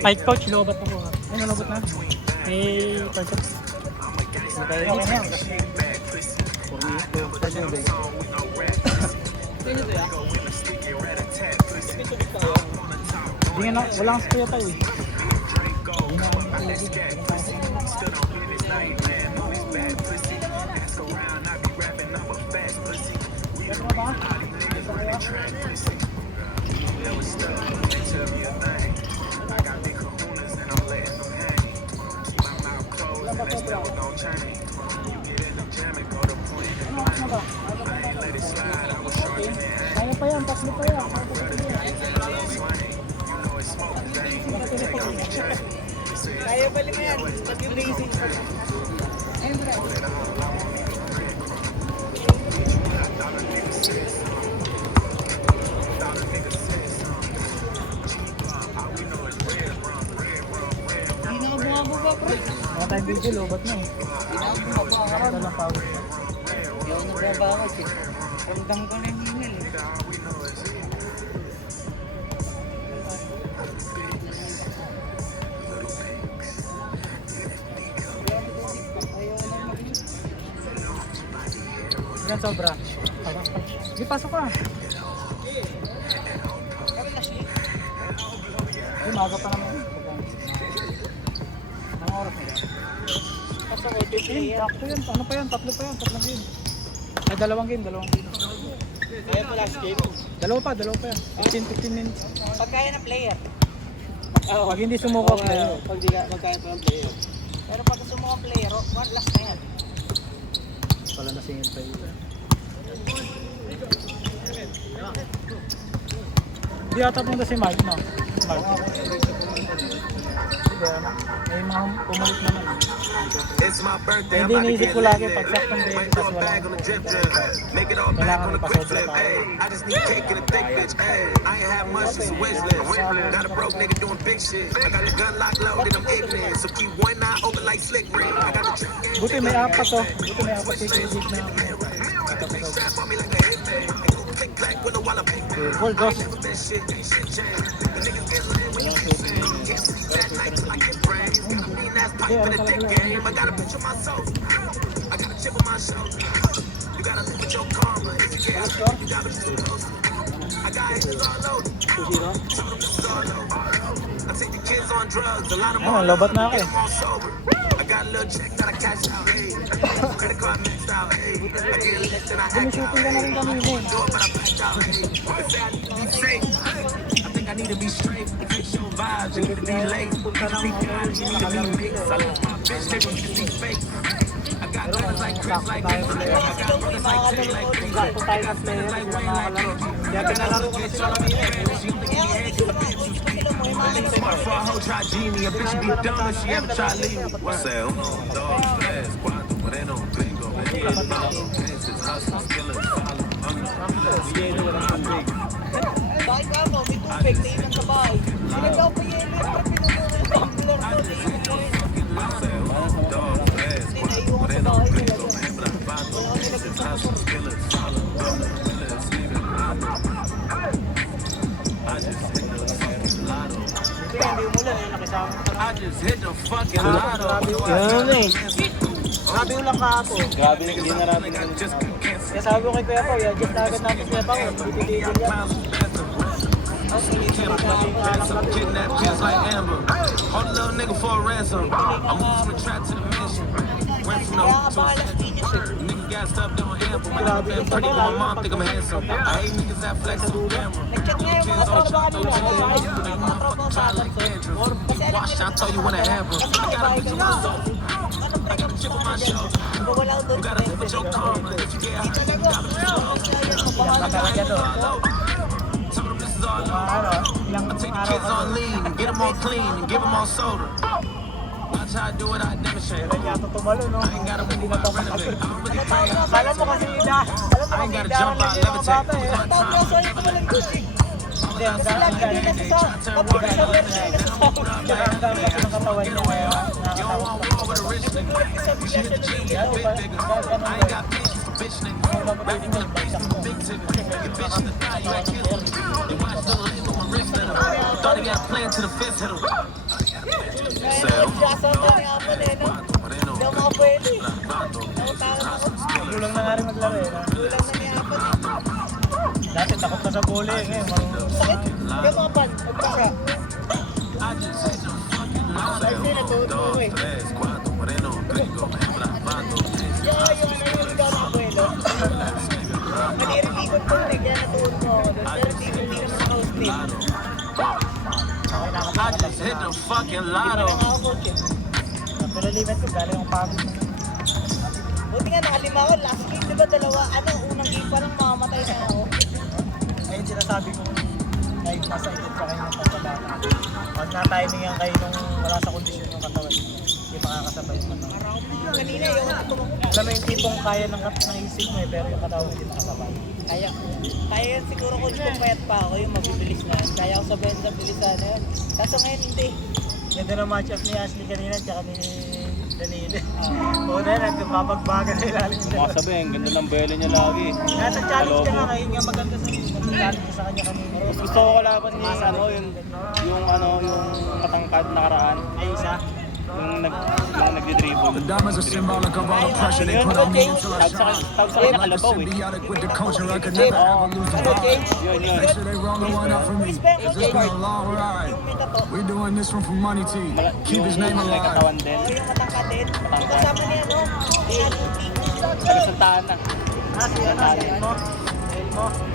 Fight coach, lobat na po. Ay, nalobot na. May person. Okay na yan. Hindi nga na, wala kang spray tayo eh. Kaya pa yan, tatlo pa yan. Kaya pa lima yan. Pag yung racing. Hindi na bumababa, bro. Mga tayong video, lobat na eh. Nakakita lang power. Hindi ako nagbabawas eh. Pagdang ko na yung email eh. Yan sobra. Di pasok ka. Ay, maga pa naman. Anong oras na? Pasok ko, 15. Sakto yan. Ano pa yan? Tatlo pa yan. Tatlong game. Ay, dalawang game. Kaya pa last game. Dalawa pa yan. 15 minutes. Pagkaya ng player. Pag hindi sumuko, player. Pag di ka, magkaya pa ng player. Pero pag sumuko ang player, one last na yan. Pala nasingin pa ito. Di ata punta si Mark, no? Mark. May mga pumalit naman. Hindi naisip ko lagi pag saktong day, tapos wala. Kailangan may pasobra pa. Buti may apat to. Buti may apat yung sigit na yun. Goal, dos. Oh, lobat na ako eh. Sumishooting ka na rin kami yun. Sakto tayo na player, hindi na makakalaro. Kaya pinalaro ko na sila kami yun. Bakit ka mo? May tubig na ilang sa bahay. Sila daw pa yelo. Pero pinununan na yung blur ko. Naisip ko rin. Hindi naiwan ko sa bahay nila. Wala ko nilagay sa motor. Kaya hindi umulan eh. Nakisama ko na. Yan eh. Sabi ko lang kahapon. Grabe, hindi na natin. Kaya sabi ko kay Kuya Pao, i-adjust na agad natin Kuya Pao. Titigil yan. Kidnap just like Amber. Hold a little nigga for a ransom. I'm moving from the trap to the mansion. Went from the hoop to a mansion. Nigga got stuff doing ample. My nigga been pretty, but my mom think I'm handsome. I hate niggas that flex on camera. Nag-chat nga yung mga tropa ba kanina? Try like Andrew. Watch, I'll tell you when it happens. I got a bitch on my soul. I got a chip on my shoulder. You gotta live with your karma. If you get high, you gotta be slow. Tell them this is all love. I take the kids on lean and get them on clean and give them on soda. Watch how I do it, I demonstrate. Kaya ito tumalo, no? I ain't gotta move, I renovate. I don't really pray. Alam mo kasi ida. I ain't gotta jump out, levitate. Hindi, ang dami ng katawan niya ngayon. You don't want war with a rich nigga. You should hit the gym, get big bigger. I ain't got patience for bitch niggas. Rapping with a bitch, I'm a big ticket. Your bitch in the thigh, you act killer. You watch the lane with my wrist. Shawty got a plan to the fifth hit 'em. Nagsiyasaw na ni Apan eh, no? Hindi ako makapwede. Nautangan ako. Kulang na nga rin maglaro eh. No? Kulang na ni Apan eh. Dati takot na sa bowling eh. Ngayon, marunong. Sakit. Kaya mga pan, magpasa. Kasi natuto ko eh. Yung ikaw na abuelo. Manirilikot ko eh, kaya natuto ko ako doon. Pero hindi naman naka-host-play. Okay na I just hit the fucking Hindi mo lotto. lang ako coach eh. Pero limit ko, galing ang pagod na. Buti nga nakalima ako, last game diba dalawa, unang game pa lang mamamatay na ako. Ayun sinasabi ko, kahit nasa edit pa kayo ng pagkabata. Pag na-timing yan kayo nung wala sa kondisyon yung katawan, hindi makakasabay yung katawan. Kanina yung tumakbo. Alam mo yung tipong kaya ng isip mo eh, pero yung katawan hindi makasabay. Kaya yan siguro coach kung payat pa ako yung mabibilis na yan. Kaya ako sabayan sa bilisan na yan. Kaso ngayon hindi. Ganda ng matchup ni Ashley kanina tsaka ni Danilo. Una na, nagpapagbagan sa ilalim niya. Makasabi, ang ganda ng belo niya lagi. Nasa challenge ka nga, ngayon nga maganda sa challenge sa kanya kanina. Mas gusto ko kalaban ni yung katangkad nakaraan. Ay isa. Yung nagdi-dribble. The diamonds are symbolic of all the pressure they put on me until I shine. Tawag sa kanya kalabaw eh. Symbiotic with the culture, I could never ever lose the vibe. Yun. Make sure they roll the one out for me. It's been a long ride. We doing this one for money team. Keep his name May alive. katawan din. Oo, yung matangkad din. Kasama niya no? Nagasantaan na. Si Elmo.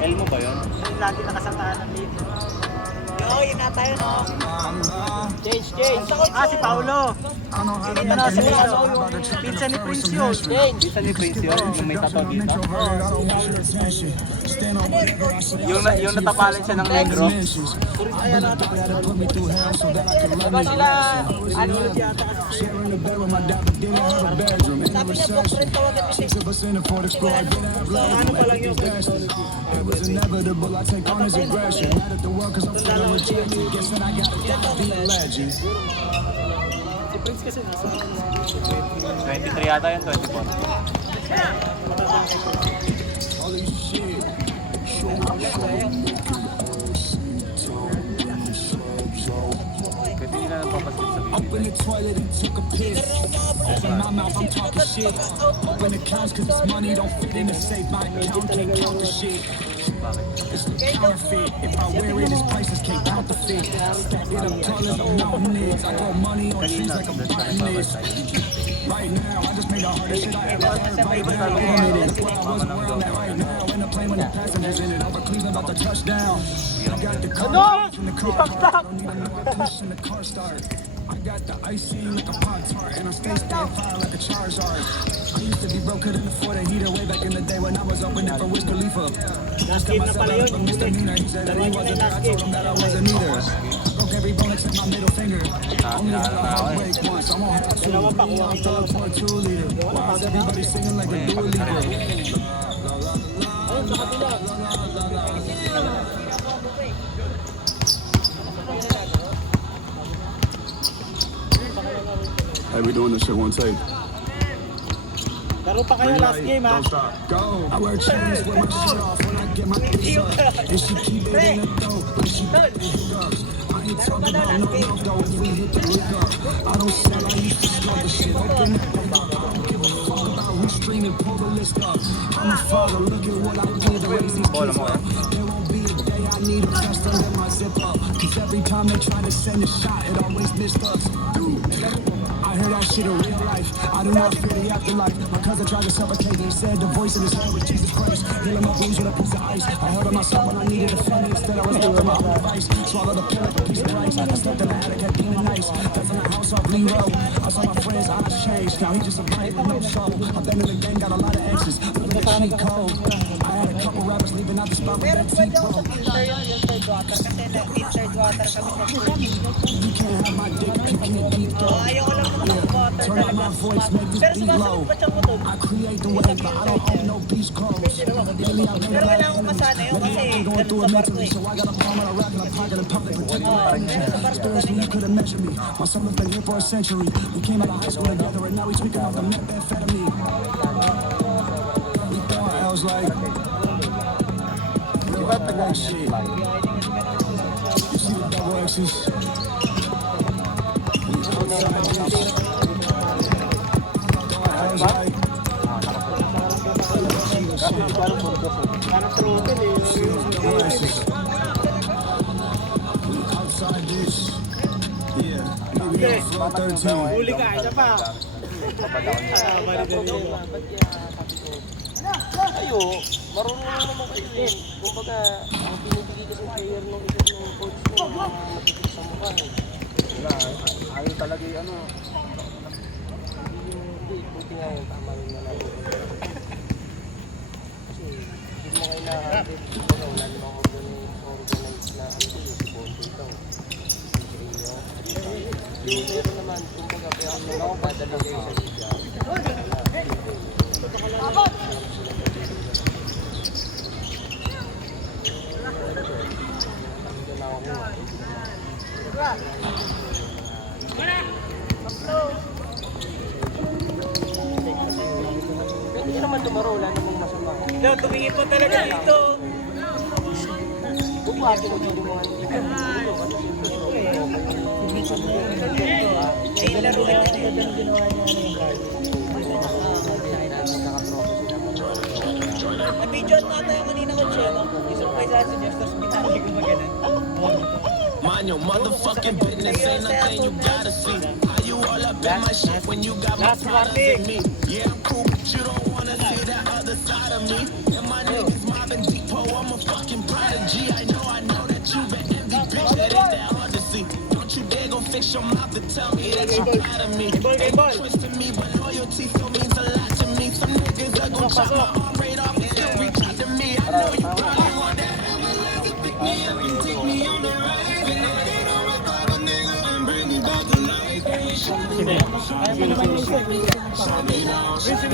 Elmo ba yun? Yung lagi nakasantaan ng lead. Oo, yun na tayo no? Change. Si Paulo. Hindi na sa yung pizza ni Prince yun. Isa ni Prince yun, yung may tattoo dito. Yung natapalan siya ng negro. Diba sila, ano yata kasi. Sabi niya, box rin tawagan niya siya. Ano pa lang yung It was inevitable, I take on his aggression. Mad at the world cause I'm feeling rejected. Guess that I gotta be a legend. Si Prince kasi nasa 23 yata yun, 24. Holy shit. Pwede nila napapasin sa Up in the toilet and took a piss. Open my mouth, I'm talking shit. Open accounts cause this money don't fit in the safe. My account can't count the shit. It's the counterfeit. If I wear it, its prices can't count the fit. Stack it up tall as a mountain is. I grow money on trees like a botanist. Right now, I just made the hardest shit I ever heard. Right now, that's where I was, where I'm at right now. In the plane with the passengers in it. Over Cleveland, about to touch down. I got the car in the car. I don't even know what mission the car start. I got the icy like a Pop-Tart. And I'm staying fire like a Charizard. I used to be broke, couldn't afford a heater way back in the day when I was opening for Wiz Khalifa. last game na pala yun. Misdemeanor. He said that he wasn't there. I told him that I wasn't either. Broke every bone except my middle finger. Only had a heartbreak once. I'm on half two. I'm still up for a 2-liter. Why is everybody singing like a Dua Lipa? Hey, we doing this shit one take. Laro pa kayo last game ha. Don't stop. Go. I wear chains with my shit off when I get my piece up. And she keep it in the dough when she get the hiccups. I ain't talking about no though if we hit the lick up. I don't sell, I used to start the shit. Open the thing up. I don't give a fuck about who's streaming, pull the list up. I'm a father, look at what I did to raise these kids up. There won't be a day I need a test to let my zip up. Cause every time they try to send a shot, it always missed us. Dude. I heard that shit in real life. I do not fear the afterlife. My cousin tried to suffocate me. He said the voice in his head was Jesus Christ. Healing my blues with a piece of ice. I held on myself when I needed a friend. Instead I was doing my own advice. Swallowed the pill like a piece of rice. I slept in the attic at being nice. Left in the house off Lee Road. I saw my friends' eyes change. Now he just a bite with no soul. I've been in the game, got a lot of exes. Look at the cheat code. I had a couple rappers leaving out the spot with Pero that pwede ako T-Pro. sa filter yun, yung third water. Kasi na-filtered water kami sa school. You can't have my dick if you can't deep throat. Ayaw ko lang naman ng water Turn up my voice, make this pero beat low. sumasagot pa siyang butod. I create the wave, but I don't own no beach clothes. Daily I Pero kailangan ko masana yun kasi I'm going ganun through sa it barko mentally, eh. so I got a palm on a rack and a pocket in public, protecting my Oo, energy. ganun sa barko Spiritually, you ganun. couldn't measure me. My son has been here for a century. We came out of high school together, and now we tweaking off the methamphetamine. We throwing L's like, we about to that shit. You see the double Texas. Outside this. Yeah, maybe on 13. Huli ka, isa pa. Kayo, marunong naman kayo eh. Kumbaga, ang pinipili kasi ng player ng isa ng coach mo, matitig sa mukha eh. Wala, ayaw talaga yung ano. Hindi, buti nga yun, tama yun na lang. Kasi, hindi mo kayo nakakabit, wala namang organize na ano yun, si Bonto ito. Yung meron naman, kumbaga, kaya ako dadala kayo sa liga. Pwede ka naman tumaro, wala namang masama. Ito, tumingin po talaga dito. Kung bakit nagtulungan dito, Eh, laro na yung ginawa niya. Na-video na tayo kanina ko, Chelo. Isurprise sa suggest, tapos binali ko maganan. Mind your motherfucking business, ain't nothing you gotta see. How you all up in my shit when you got more problems than me? Yeah, I'm cool, but you don't wanna see that other side of me. And my niggas mobbing depot, I'm a fucking prodigy. I know that you been envy, bitch, that ain't that hard to see. Don't you dare go fix your mouth to tell me that you proud of me. Ain't no choice to me, but loyalty still means a lot to me. Some niggas are gon' chop my arm right off and still reach out to me. I know you probably want that everlasting pick me up and take me on the ride. Ayaw mo naman yung isa.